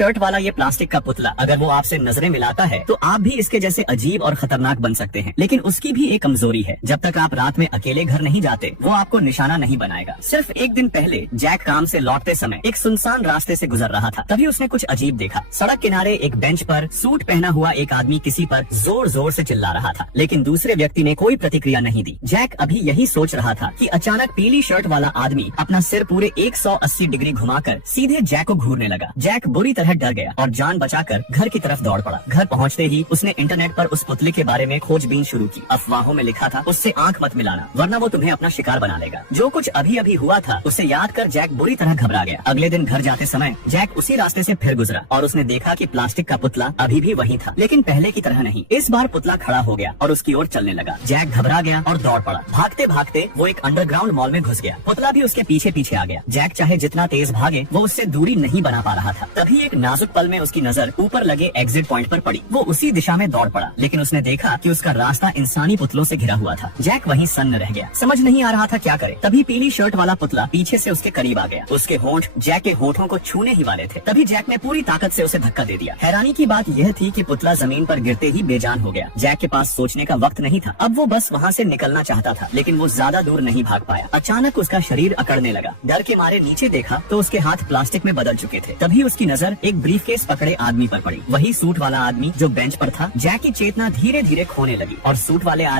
Shirt वाला ये plastic का पुतला अगर वो आपसे नजरें मिलाता है तो आप भी इसके जैसे अजीब और खतरनाक बन सकते हैं। लेकिन उसकी भी एक कमजोरी है, जब तक आप रात में अकेले घर नहीं जाते वो आपको निशाना नहीं बनाएगा। सिर्फ एक दिन पहले जैक काम से लौटते समय एक सुनसान रास्ते से गुजर रहा था, तभी उसने कुछ अजीब देखा। सड़क किनारे एक बेंच पर सूट पहना हुआ एक आदमी किसी पर जोर जोर से चिल्ला रहा था, लेकिन दूसरे व्यक्ति ने कोई प्रतिक्रिया नहीं दी। जैक अभी यही सोच रहा था कि अचानक पीली शर्ट वाला आदमी अपना सिर पूरे 180 डिग्री घुमाकर सीधे जैक को घूरने लगा। जैक बुरी तरह डर गया और जान बचाकर घर की तरफ दौड़ पड़ा। घर पहुंचते ही उसने इंटरनेट पर उस पुतले के बारे में खोजबीन शुरू की। अफवाहों में लिखा था उससे आंख मत मिलाना वरना वो तुम्हें अपना शिकार बना लेगा। जो कुछ अभी अभी हुआ था उसे याद कर जैक बुरी तरह घबरा गया। अगले दिन घर जाते समय जैक उसी रास्ते से फिर गुजरा और उसने देखा कि प्लास्टिक का पुतला अभी भी वही था, लेकिन पहले की तरह नहीं। इस बार पुतला खड़ा हो गया और उसकी ओर चलने लगा। जैक घबरा गया और दौड़ पड़ा। भागते भागते वो एक अंडरग्राउंड मॉल में घुस गया। पुतला भी उसके पीछे पीछे आ गया। जैक चाहे जितना तेज भागे वो उससे दूरी नहीं बना पा रहा था। तभी एक नाजुक पल में उसकी नजर ऊपर लगे एग्जिट पॉइंट पर पड़ी। वो उसी दिशा में दौड़ पड़ा, लेकिन उसने देखा कि उसका रास्ता इंसानी पुतलों से घिरा हुआ था। जैक वहीं सन्न रह गया, समझ नहीं आ रहा था क्या करे। तभी पीली शर्ट वाला पुतला पीछे से उसके करीब आ गया। उसके होंठ जैक के होठों को छूने ही वाले थे। तभी जैक ने पूरी ताकत से उसे धक्का दे दिया। हैरानी की बात यह थी कि पुतला जमीन पर गिरते ही बेजान हो गया। जैक के पास सोचने का वक्त नहीं था। अब वो बस वहाँ से निकलना चाहता था, लेकिन वो ज्यादा दूर नहीं भाग पाया। अचानक उसका शरीर अकड़ने लगा। डर के मारे नीचे देखा तो उसके हाथ प्लास्टिक में बदल चुके थे। तभी उसकी नजर एक ब्रीफकेस पकड़े आदमी पर पड़ी। वही सूट वाला आदमी जो बेंच पर था। जैक की चेतना धीरे धीरे खोने लगी और सूट वाले आदमी